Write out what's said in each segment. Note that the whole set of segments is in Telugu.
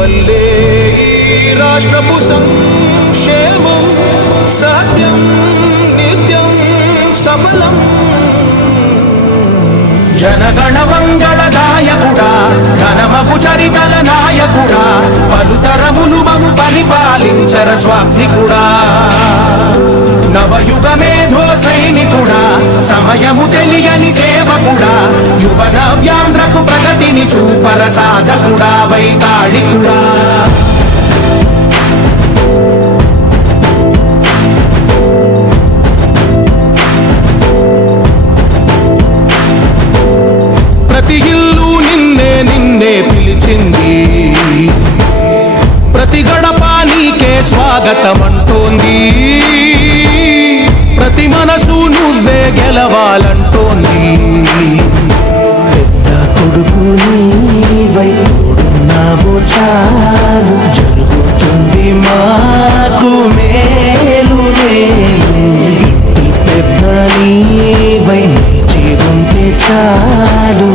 వల్లే ఈ రాష్ట్రపు సంక్షేమం సత్యం నిత్యం సఫలం. జనగణ మంగళ నాయకుడా, ఘనమగు చరితల నాయకుడా, పలుతరములు మము పరిపాలించర స్వామికుడా. నవయుగ మేధో సైనికుడా, సమయము తెలియని సేవకుడా, యువ నవ్యాంధ్రకు ప్రగతిని చూపర సాధకుడా, వైతాళికుడా. ప్రతి ఇల్లు నిన్నే నిన్నే పిలిచింది, ప్రతి గడప నీకే స్వాగతమంటోంది, ప్రతి మనసు నువ్వే గెలవాలంటోంది. పెద్ద కొడుకు నీవై తోడున్నావు చాలు, జరుగుతుంది మాకు మేలు మేలు. ఇంటి పెద్ద నీవై నిలిచి ఉంటే చాలు,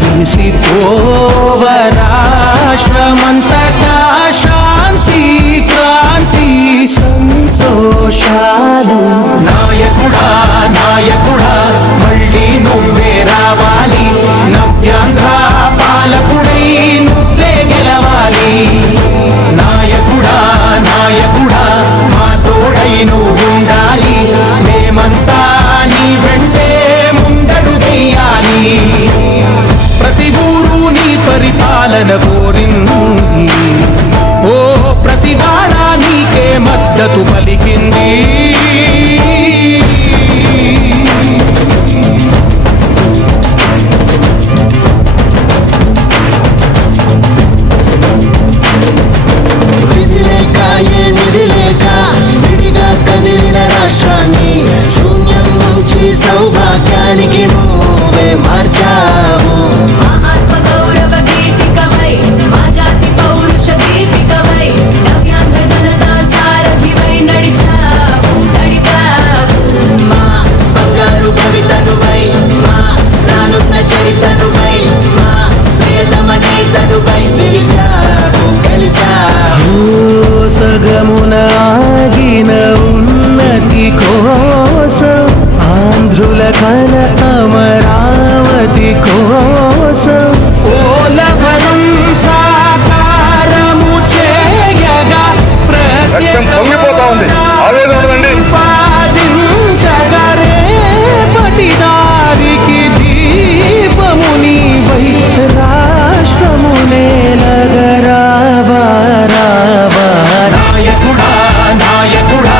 విరిసి పోవ రాష్ట్రమంతటా శాంతి క్రాంతి సంతోషాలు. నాయకుడా నాయకుడా మళ్ళీ నువ్వే రావాలి, నవ్యాంధ్ర పాలకుడై నువ్వే గెలవాలి. నాయకుడా నాయకుడా మా తోడై నువ్వుండాలి, మేమంతా నీ వెంటే ముందడు చెయ్యాలి. ప్రతి ఊరు నీ పరిపాలన కోరింది, ఓ ప్రతి వాడ నీకే మద్దతు పలికింది. విధి లేక ఏ నిధి లేక విడిగా కదిలిన రాష్ట్రాన్ని శూన్యం నుంచి సౌభాగ్యానికి నువ్వే మార్చావు. ఆత్మ గౌరవ గీతికవై, మా జాతి పౌరుష దీపికవై, నవ్యాంధ్ర జనతా సారథివై నడిచావు నడిపావు. మా బంగారు కవితనువై, మా రానున్న చరితనువై, మా ప్రియతమ గీతనువై పిలిచావు గెలిచావు. సగమున ఆగిన ఉన్నతి కోసం, ఆంధ్రుల కల అమరావతి కోసం, పోలవరం సాకారము చేయగా పొంగిపోతా ఉంది. ఆవేదన ఉండండి. పాదించగా రేపటి దారికి దీపము నీవై రాష్ట్రము నేలగరావా రావా. నాయకుడా నాయకుడా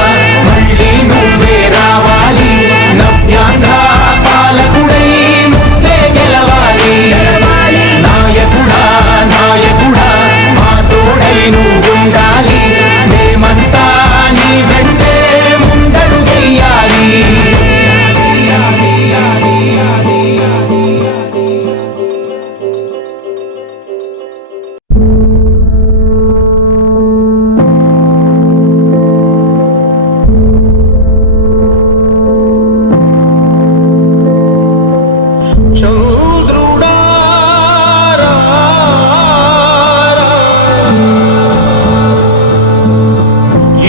మళ్ళీ నువ్వే రావాలి, నవ్యాంధ్ర పాలకుడై నువ్వే గెలవాలి. నాయకుడా నాయకుడా మా తోడై నువ్వుండాలి, మేమంతా నీ వెంటే ముందడు చెయ్యాలి. చంద్రుడా రా రా,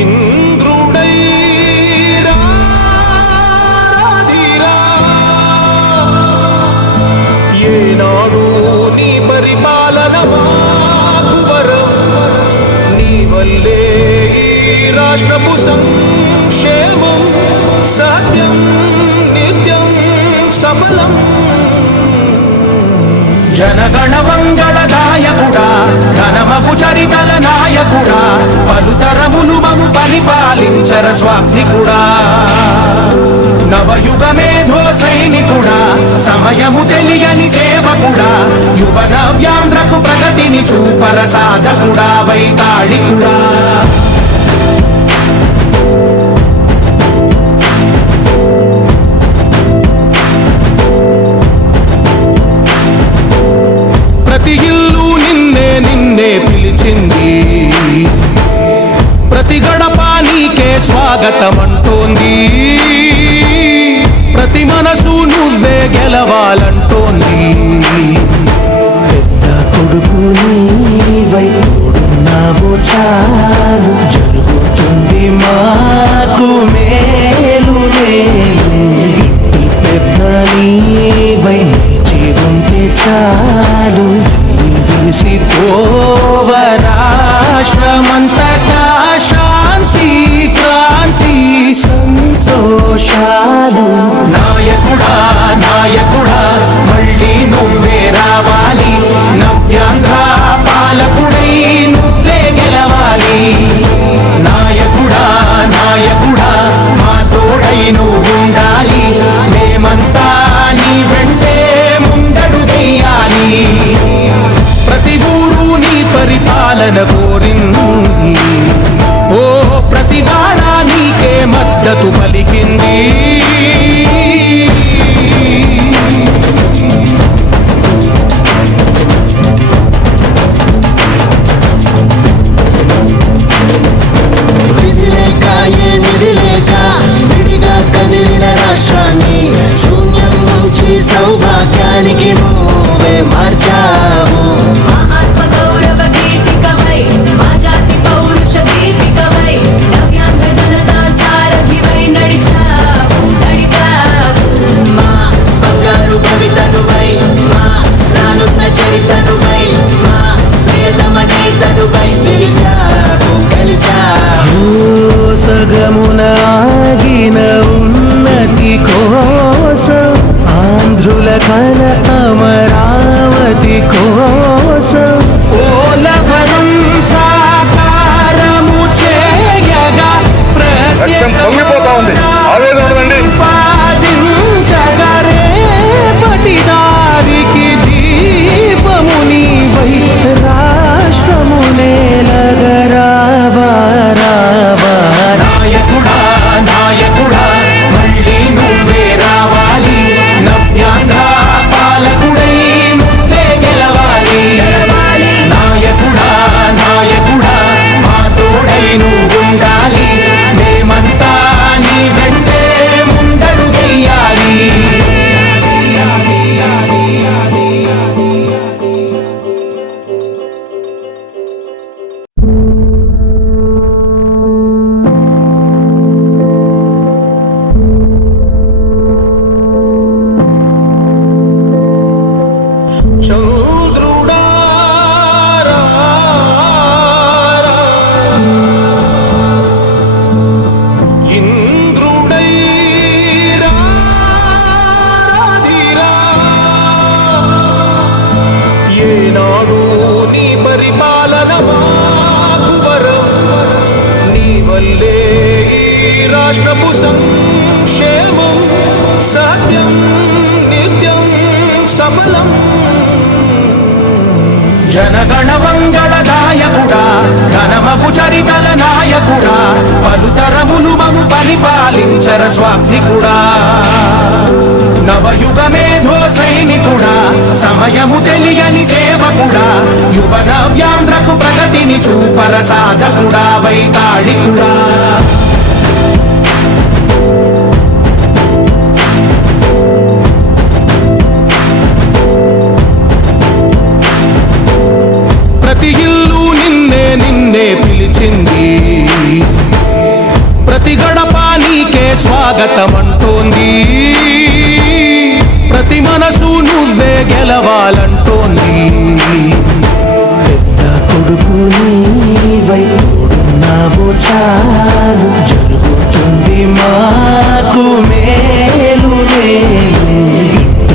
ఇంద్రుడై రాధిరా. ఏనాడు నీ పరిపాలన మాకు వరం, నీ వల్లే ఈ రాష్ట్రపు సంక్షేమం సత్యం నిత్యం సఫలం. జనగణ మంగళ నాయకుడా, ఘనమగు చరితల నాయకుడా, పలుతరములు మము పరిపాలించర స్వామికుడా. నవయుగ మేధో సైనికుడా, సమయము తెలియని సేవకుడా, యువ నవ్యాంధ్రకు ప్రగతిని చూపర సాధకుడా, వైతాళికుడా. ప్రతి ఇల్లు నిన్నే నిన్నే పిలిచింది, ప్రతి గడప నీకే స్వాగతమంటోంది, ప్రతి మనసు నువ్వే గెలవాలంటోంది. పెద్ద కొడుకు నీవై తోడు పాలన కోరింది. ఓ ప్రతివాడ నీకే మద్దతు పలికింది. విధి లేక ఏ నిధి లేక విడిగా కదిలిన రాష్ట్రాన్ని శూన్యం నుంచి సౌభాగ్యానికి నువ్వే మార్చావు. మా ఆత్మ గౌరవ గీతికవై మా జాతి పౌరుష దీపికవై నవ్యాంధ్ర జనతా సారథివై నడిచావు నడిపావు. మా బంగారు భవితనువై మా రానున్న చరితనువై మా ప్రియతమ నేతనువై పిలిచావు గెలిచావు. సగమున ఆగిన ఉన్నతి కోసం ఆంధ్రుల కల అమరావతి కోసం ఓలవరం సాకారము చేయగా రక్తం పొంగిపోతా ఉంది. ఆవేదన ఉండదండి. పాదించగరే పటిదారికి దీపము నీవై రాష్ట్రము నేలగరావా రావా. నాయకుడా నాయకుడా మళ్ళీ నువ్వే రావాలి. నవ్యాంధ్ర పాలకుడై నువ్వే గెలవాలి. నాయకుడా నాయకుడా మా తోడై నువ్వుండాలి. మేమంతా నీ వెంటే ముందడుగెయ్యాలి. చౌద్రుడా రా, రా. ఇంద్రుడై రాధిరా. ఏనాడు నీ పరిపాలన మాకు వరం. నీ వల్లే ఈ రాష్ట్రపు సంక్షేమం సత్యం నిత్యం సఫలం. జనగణ మంగళ నాయకుడా ఘనమగు చరితల నాయకుడా పలుతరములు మము పరిపాలించర స్వామికుడా. నవయుగ మేధో సైనికుడా సమయము తెలియని సేవకుడా యువ నవ్యాంధ్రకు ప్రగతిని చూపర సాధకుడా వైతాళికుడా. ప్రతి ఇల్లు నిన్నే నిన్నే పిలిచింది. ప్రతి గడప నీకే స్వాగతమంటోంది. ప్రతి మనసు నువ్వే గెలవాలంటోంది.